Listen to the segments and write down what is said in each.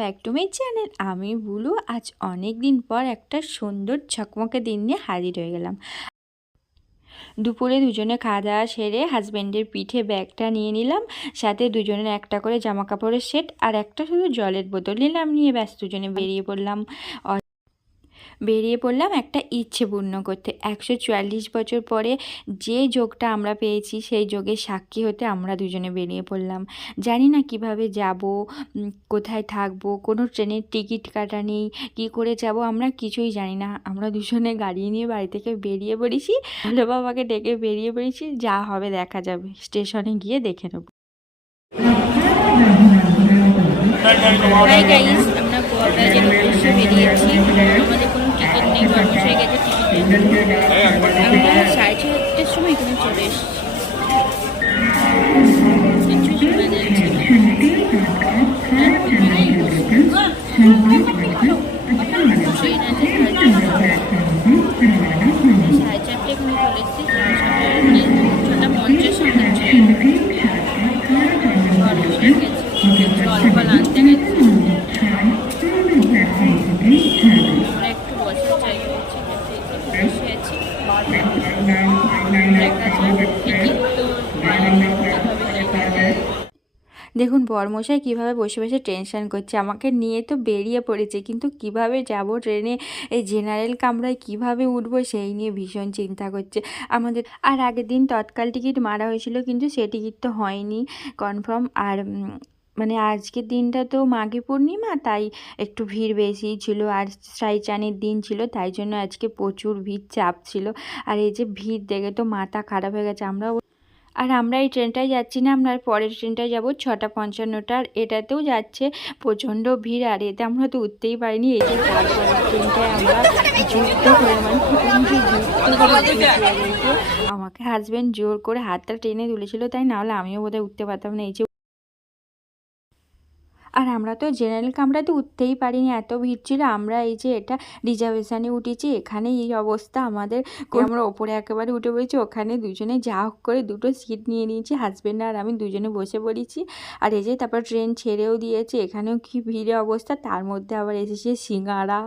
Back to my channel আমি বলু, আজ অনেক দিন পর একটা সুন্দর ঝকমকে দিন নিয়ে হাজির হয়ে গেলাম। দুপুরে দুজনে খাওয়া দাওয়া সেরে হাজব্যান্ডের পিঠে ব্যাগটা নিয়ে নিলাম, সাথে দুজনের একটা করে জামা কাপড়ের সেট আর একটা শুধু জলের বোতল নিলাম, নিয়ে ব্যাস দুজনে বেরিয়ে পড়লাম। বেরিয়ে পড়লাম একটা ইচ্ছে পূর্ণ করতে। একশো চুয়াল্লিশ বছর পরে যে যোগটা আমরা পেয়েছি, সেই যোগের সাক্ষী হতে আমরা দুজনে বেরিয়ে পড়লাম। জানি না কীভাবে যাব কোথায় থাকব, কোনো ট্রেনের টিকিট কাটা নেই, কী করে যাব, আমরা কিছুই জানি না। আমরা দুজনে গাড়ি নিয়ে বাড়ি থেকে বেরিয়ে পড়েছি ভালো বাবাকে ডেকে বেরিয়ে পড়েছি, যা হবে দেখা যাবে। স্টেশনে গিয়ে দেখে নেব। আমরা গোয়ালদাজের উদ্দেশ্যে বেরিয়েছি, আমাদের নেই গেছে টিকিট আমরা সাড়ে ছটার সময় এখানে চলে এসেছি বরমশাই কীভাবে বসে বসে টেনশান করছে? আমাকে নিয়ে তো বেরিয়ে পড়েছে, কিন্তু কীভাবে যাব ট্রেনে? এই জেনারেল কামরায় কীভাবে উঠবো সেই নিয়ে ভীষণ চিন্তা করছে। আমাদের, আর আগের দিন তৎকাল টিকিট মারা হয়েছিল, কিন্তু সে টিকিট তো হয়নি। কনফার্ম আর মানে আজকের দিনটা তো মাঘী পূর্ণিমা, তাই একটু ভিড় বেশি ছিল আর সাই চানের দিন ছিল, তাই জন্য আজকে প্রচুর ভিড় চাপ ছিল। আর এই যে ভিড় দেখে তো মাথা খারাপ হয়ে গেছে আমরা আর আমরা এই ট্রেনটায় যাচ্ছি না, আমরা পরের ট্রেনটায় যাব, ছটা পঞ্চান্নটার এটাতেও যাচ্ছে প্রচণ্ড ভিড়, আর এতে আমরা তো উঠতেই পারিনি, এই যে ট্রেনটায় আমরা মানে আমাকে হাজব্যান্ড জোর করে হাতটা টেনে তুলেছিল, তাই নাহলে আমিও বোধহয় উঠতে পারতাম না, এই যে আর আমরা তো জেনারেল কামরাতে উঠতেই পারিনি এত ভিড় ছিল। আমরা এই যে এটা রিজার্ভেশনে উঠেছি এখানে এই অবস্থা। আমাদের আমরা ওপরে একেবারে উঠে পড়েছি ওখানে দুজনে যা হোক করে দুটো সিট নিয়ে নিয়েছি হাজব্যান্ড আর আমি দুজনে বসে পড়েছি। আর এই যে তারপর ট্রেন ছেড়েও দিয়েছে এখানেও কি ভিড়ে অবস্থা। তার মধ্যে আবার এসেছে সিঙ্গারা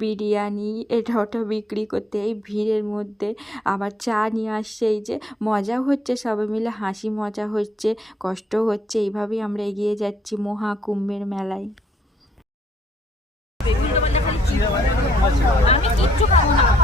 বিরিয়ানি এটা ওটা বিক্রি করতে এই ভিড়ের মধ্যে আবার চা নিয়ে আসছে। এই যে মজা হচ্ছে সবাই মিলে হাসি মজা হচ্ছে কষ্টও হচ্ছে এইভাবেই আমরা এগিয়ে যাচ্ছি। মহাকুম্ভের মেলায়। আমি কিচ্ছু খাব না।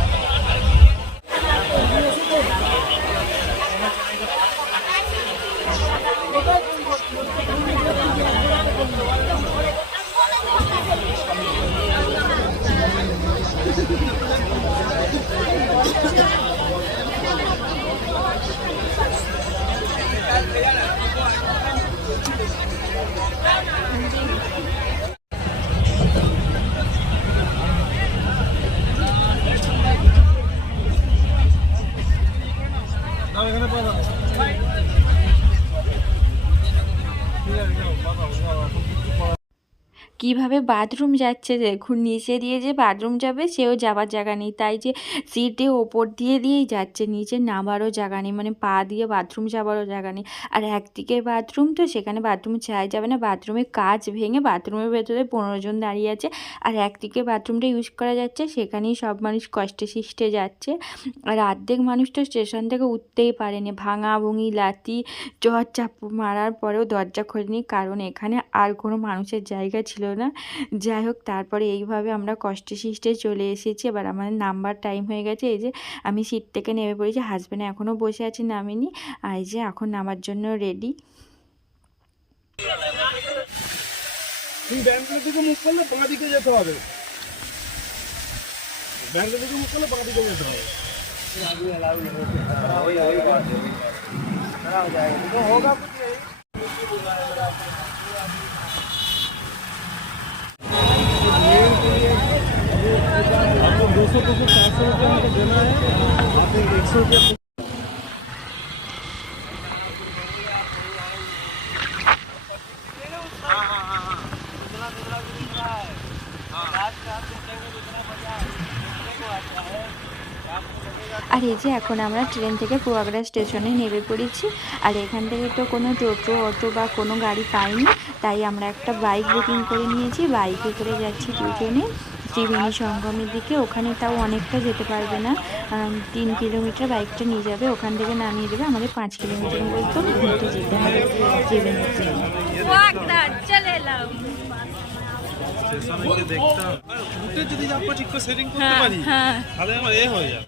কীভাবে বাথরুম যাচ্ছে দেখুন নিচে দিয়ে যে বাথরুম যাবে, সেও যাবার জায়গা নেই। তাই যে সিটে ওপর দিয়ে দিয়েই যাচ্ছে, নিচে নামারও জায়গা নেই মানে পা দিয়ে বাথরুম যাবারও জায়গা নেই। আর একদিকে বাথরুম তো, সেখানে বাথরুম চাই যাবে না বাথরুমের কাজ ভেঙে বাথরুমের ভেতরে পনেরো জন দাঁড়িয়ে আছে। আর একদিকে বাথরুমটা ইউজ করা যাচ্ছে, সেখানেই সব মানুষ কষ্টে সৃষ্টে যাচ্ছে। আর অর্ধেক মানুষ তো স্টেশন থেকে উঠতেই পারেনি। ভাঙা, ভুঙি লাতি জ্বর চাপ মারার পরেও দরজা খোলেনি। কারণ এখানে আর কোনো মানুষের জায়গা ছিল না। যাই হোক তারপরে এইভাবে আমরা কষ্টে সৃষ্টে চলে এসেছি। এবার আমাদের নাম্বার টাইম হয়ে গেছে। এই যে আমি সিট থেকে নেমে পড়েছি হাজব্যান্ড এখনও বসে আছে নামিনি। আর এই যে এখন নামার জন্য রেডি ব্যাংকের দিকে মুখ করলে বাঁ দিকে যেতে হবে। ব্যাংকের দিকে মুখ করলে বাঁ দিকে যেতে হবে। आपको दो सौ दो सौ चार सौ रुपये हमको देना है। आप एक सौ रुपये আর এই যে এখন আমরা ট্রেন থেকে কুয়াগড়া স্টেশনে নেমে পড়েছি। আর এখান থেকে তো কোনো টোটো অটো বা কোনো গাড়ি পাইনি। তাই আমরা একটা বাইক বুকিং করে নিয়েছি। বাইকে করে যাচ্ছি দুজনে ত্রিবেণী সঙ্গমের দিকে। ওখানে তাও অনেকটা যেতে পারবে না। তিন কিলোমিটার বাইকটা নিয়ে যাবে। ওখান থেকে নামিয়ে দেবে। আমাদের পাঁচ কিলোমিটার মতো ঘুরতে যেতে হবে ত্রিবেণীতে স্টেশনে দেখতে যদি আপনার ঠিক করে সেটিং করতে পারি হ্যাঁ। তাহলে আমার এ হয়ে যাবে।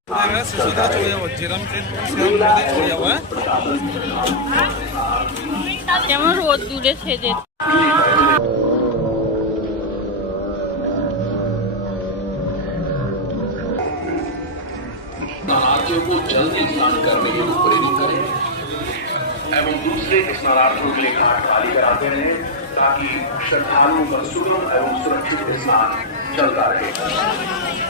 শেষে দিকে চলে যাবো যেরকম ট্রেন সেরকম ট্রেনে চলে যাবো হ্যাঁ কেমন রোদ দূরে সেজে स्नानार्थियों को जल्दी स्नान करने के लिए प्रेरित करें एवं दूसरे स्नानार्थियों के लिए घाट खाली कराते रहें ताकि श्रद्धालुओं का सुगम एवं सुरक्षित स्नान चलता रहे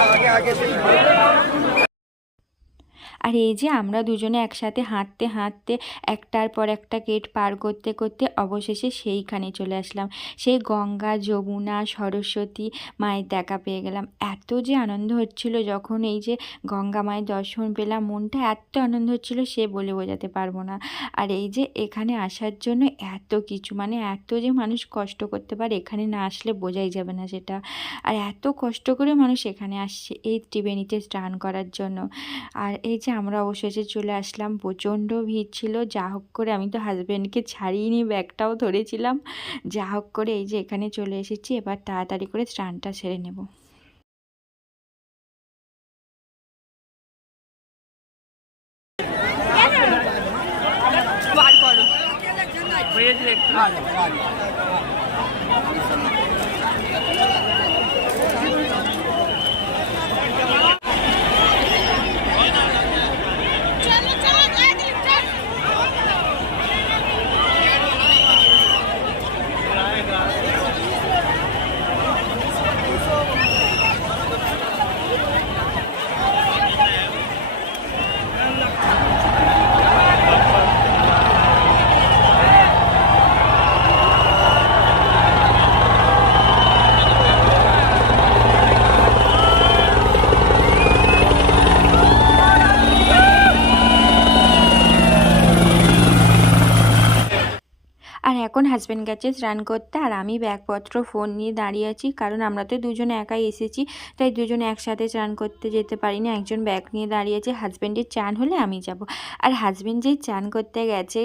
आगे आगे আর এই যে আমরা দুজনে একসাথে হাঁটতে হাঁটতে একটার পর একটা গেট পার করতে করতে অবশেষে সেইখানে চলে আসলাম। সেই গঙ্গা, যমুনা, সরস্বতী মায়ের দেখা পেয়ে গেলাম। এত যে আনন্দ হচ্ছিল যখন এই যে গঙ্গা মায়ের দর্শন পেলাম, মনটা এত আনন্দ হচ্ছিল সে বলে বোঝাতে পারব না। আর এই যে এখানে আসার জন্য এত কিছু মানে এত যে মানুষ কষ্ট করতে পারে, এখানে না আসলে বোঝাই যাবে না সেটা। আর এত কষ্ট করে মানুষ এখানে আসছে এই ত্রিবেণীতে স্নান করার জন্য। আর এই যে আমরা অবশেষে চলে আসলাম। প্রচণ্ড ভিড় ছিল। যা হোক করে আমি তো হাজব্যান্ডকে ছাড়িয়ে ব্যাগটাও ধরেছিলাম। যা হোক করে এই যে এখানে চলে এসেছি। এবার তাড়াতাড়ি করে স্নানটা সেরে নেব করো এখন হাজব্যান্ড গেছে স্নান করতে আর আমি ব্যাগপত্র ফোন নিয়ে দাঁড়িয়ে আছি। কারণ আমরা তো দুজনে একাই এসেছি, তাই দুজনে একসাথে স্নান করতে যেতে পারি না একজন ব্যাগ নিয়ে দাঁড়িয়ে আছে হাজব্যান্ডের চান হলে আমি যাব। আর হাজব্যান্ড যেই চান করতে গেছে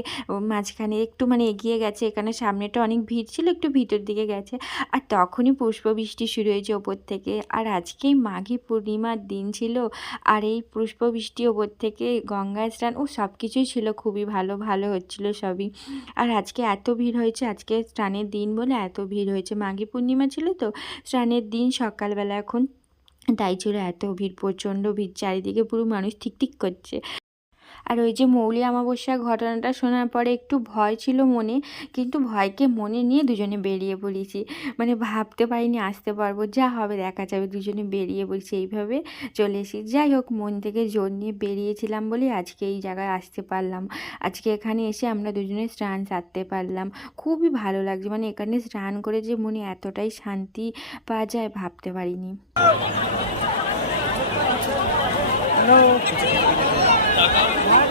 মাঝখানে একটু মানে এগিয়ে গেছে, এখানে সামনেটা অনেক ভিড় ছিল, একটু ভিতর দিকে গেছে। আর তখনই পুষ্পবৃষ্টি শুরু হয়েছে ওপর থেকে। আর আজকেই মাঘী পূর্ণিমার দিন ছিল, আর এই পুষ্পবৃষ্টি ওপর থেকে গঙ্গা স্নান, ও সব কিছুই ছিল, খুবই ভালো ভালো হচ্ছিল সবই। আর আজকে এত ভিড় হয়েছে আজকে স্নানের দিন বলে এত ভিড় হয়েছে। মাঘী পূর্ণিমা ছিল তো, স্নানের দিন সকালবেলা এখন তাই ছিল এত ভিড়, প্রচণ্ড ভিড়, চারিদিকে পুরো মানুষ ঠিক ঠিক করছে। আর ওই যে মৌলি অমাবস্যার ঘটনাটা শোনার পরে একটু ভয় ছিল মনে, কিন্তু ভয়কে মনে নিয়ে দুজনে বেরিয়ে পড়েছি। মানে ভাবতে পারিনি আসতে পারব, যা হবে দেখা যাবে, দুজনে বেরিয়ে পড়ছি এইভাবে চলে এসেছি। যাই হোক, মন থেকে জোর নিয়ে বেরিয়েছিলাম বলে আজকে এই জায়গায় আসতে পারলাম। আজকে এখানে এসে আমরা দুজনে স্নান সারতে পারলাম। খুবই ভালো লাগছে মানে এখানে স্নান করে যে মনে এতটাই শান্তি পাওয়া যায় ভাবতে পারিনি।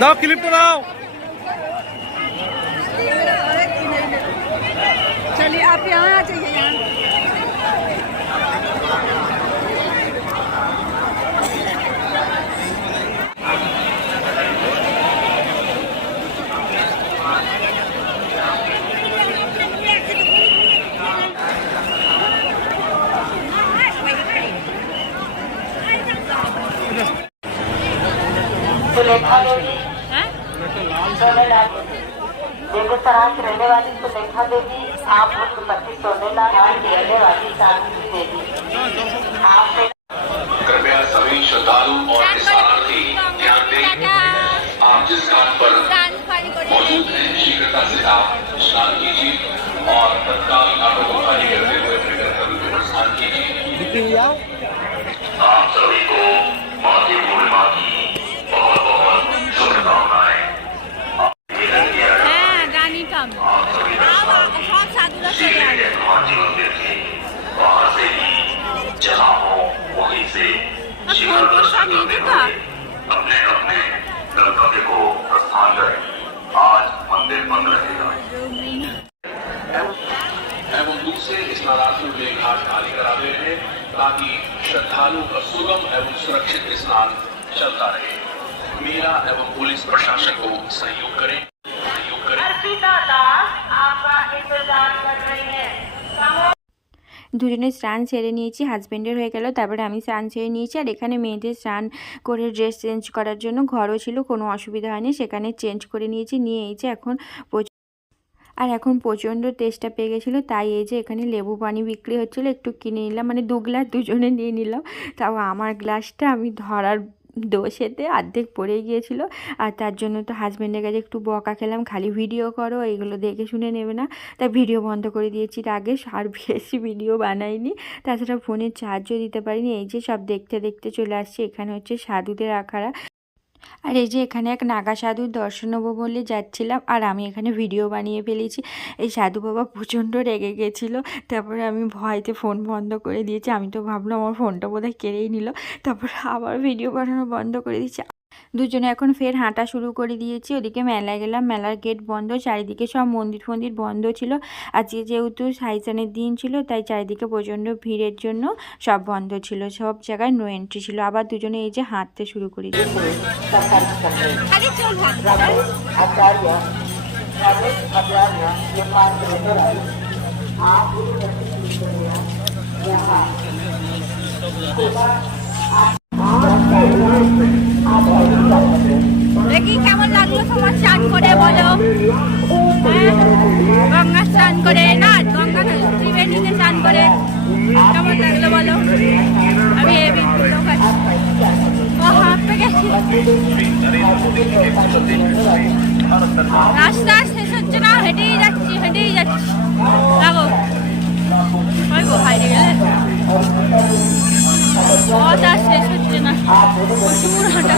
দাও ক্লিপটা দাও चलिए आप यहाँ आ जाइए यहाँ बेगूसराय की रहने वाली सुलेखा देवी आप उत्पत्ति सोनेला की रहने वाली सावित्री देवी आपने कृपया सभी श्रद्धालु और स्नानार्थी ध्यान दें आप जिस घाट पर मौजूद हैं शीघ्रता से आप स्नान कीजिए और तत्काल घाटों को खाली करते हुए को स्नान कीजिए। आप सभी को माघी पूर्णिमा की श्रद्धालुओं का सुगम एवं सुरक्षित स्नान चलता रहे मेरा एवं पुलिस प्रशासन को सहयोग करें सहयोग करें अर्पिता दास आपका इंतजार कर रही है দুজনে স্নান সেরে নিয়েছি হাজব্যান্ডের হয়ে গেল তারপরে আমি স্নান সেরে নিয়েছি আর এখানে মেয়েদের স্নান করে ড্রেস চেঞ্জ করার জন্য ঘরও ছিল কোনো অসুবিধা হয়নি সেখানে চেঞ্জ করে নিয়েছি নিয়ে এই যে এখন প্রচ- আর এখন প্রচণ্ড তেষ্টা পেয়ে গেছিল, তাই এই যে এখানে লেবু পানি বিক্রি হচ্ছিল, একটু কিনে নিলাম মানে দু গ্লাস দুজনে নিয়ে নিলাম। তাও আমার গ্লাসটা আমি ধরার দোষেতে অর্ধেক পড়ে গিয়েছিল, আর তার জন্য তো হাজব্যান্ডের কাছে একটু বকা খেলাম, খালি ভিডিও করো, এগুলো দেখে শুনে নেবে না। তাই ভিডিও বন্ধ করে দিয়েছি আগে আর বেশি ভিডিও বানাইনি। তাছাড়া ফোনে চার্জও দিতে পারিনি, এই যে সব দেখতে দেখতে চলে আসছে, এখানে হচ্ছে সাধুদের আখাড়া। আর এই যে এখানে এক নাগা সাধুর দর্শন নেব বলে যাচ্ছিলাম, আর আমি এখানে ভিডিও বানিয়ে ফেলেছি। এই সাধু বাবা প্রচণ্ড রেগে গেছিল, তারপরে আমি ভয়তে ফোন বন্ধ করে দিয়েছি। আমি তো ভাবলাম আমার ফোনটা বোধহয় কেড়েই নিল, তারপরে আবার ভিডিও বানানো বন্ধ করে দিয়েছি। দুজনে এখন ফের হাঁটা শুরু করে দিয়েছি ওদিকে মেলায় গেলাম মেলার গেট বন্ধ চারিদিকে সব মন্দির ফন্দির বন্ধ ছিল আজকে যেহেতু সাইজানের দিন ছিল তাই চারিদিকে প্রচণ্ড ভিড়ের জন্য সব বন্ধ ছিল সব জায়গায় নো এন্ট্রি ছিল আবার দুজনে এই যে হাঁটতে শুরু করে খালি স্নান করে না গঙ্গা ত্রিবেণীতে স্নান করে। কেমন লাগল বলো? আমি রাস্তা শেষ হচ্ছে না, হেঁটেই যাচ্ছি হেঁটেই যাচ্ছি। আর শেষ হচ্ছে না। প্রচুর হাঁটা।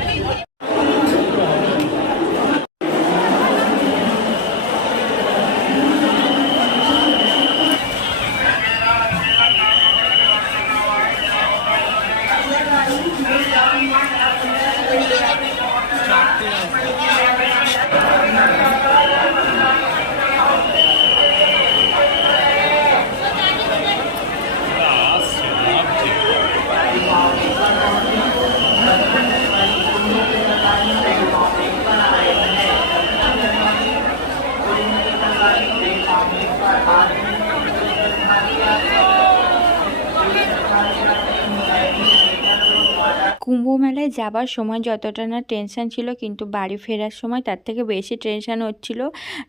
কুম্ভ মেলায় যাবার সময় যতটা না টেনশান ছিল, কিন্তু বাড়ি ফেরার সময় তার থেকে বেশি টেনশান হচ্ছিল।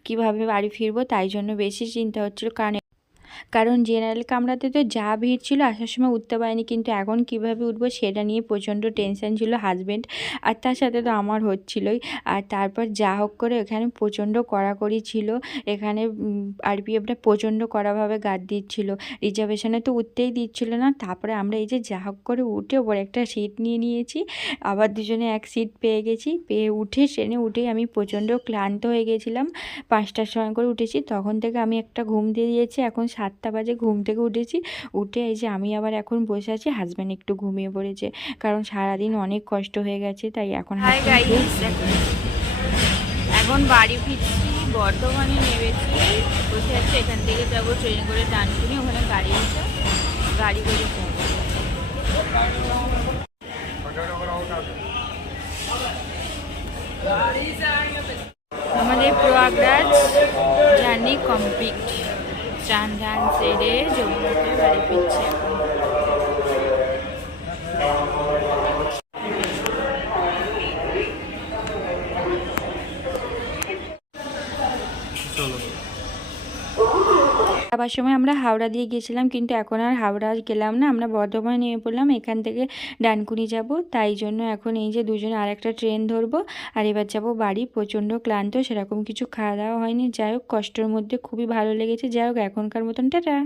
কীভাবে বাড়ি ফিরবো তাই জন্য বেশি চিন্তা হচ্ছিল। কারণ কারণ জেনারেল কামরাতে তো যা ভিড় ছিল, আসার সময় উঠতে পারিনি, কিন্তু এখন কীভাবে উঠবো সেটা নিয়ে প্রচণ্ড টেনশন ছিল হাজব্যান্ড আর তার সাথে তো আমার হচ্ছিলই, আর তারপর যা হোক করে এখানে প্রচণ্ড কড়াকড়ি ছিল, এখানে আরপিএফটা প্রচণ্ড কড়াভাবে গার্ড দিচ্ছিল রিজার্ভেশনে তো উঠতেই দিচ্ছিল না, তারপরে আমরা এই যে যা হোক করে উঠে ওপরে একটা সিট নিয়ে নিয়েছি, আবার দুজনে এক সিট পেয়ে গেছি, পেয়ে উঠে ট্রেনে উঠেই আমি প্রচণ্ড ক্লান্ত হয়ে গেছিলাম, পাঁচটার সময় করে উঠেছি, তখন থেকে আমি একটা ঘুম দিয়ে দিয়েছি, এখন সাতটা বাজে ঘুম থেকে উঠেছি। উঠে এই যে আমি আবার এখন বসে আছি হাজব্যান্ড একটু ঘুমিয়ে পড়েছে। কারণ সারাদিন অনেক কষ্ট হয়ে গেছে তাই এখন এখন বাড়ি ফিরছি বর্ধমানে নেমেছি। বসে আছি এখান থেকে যাব ট্রেনে করে ডানকুনি ওখানে গাড়ি আছে। গাড়ি করে আমাদের প্রয়াগরাজ জার্নি কমপ্লিট চান ধান সেরে যমুনাতে বাড়ি ফিরছে। এখন চলো যাবার সময় আমরা হাওড়া দিয়ে গিয়েছিলাম, কিন্তু এখন আর হাওড়া গেলাম না। আমরা বর্ধমানে নেমে পড়লাম, এখান থেকে ডানকুনি যাব। তাই জন্য এখন এই যে দুজনে আরেকটা ট্রেন ধরবো, আর এবার যাব বাড়ি। প্রচণ্ড ক্লান্ত, সেরকম কিছু খাওয়া দাওয়া হয়নি। যাই হোক, কষ্টের মধ্যে খুবই ভালো লেগেছে। যাই হোক, এখনকার মতন, টাটা!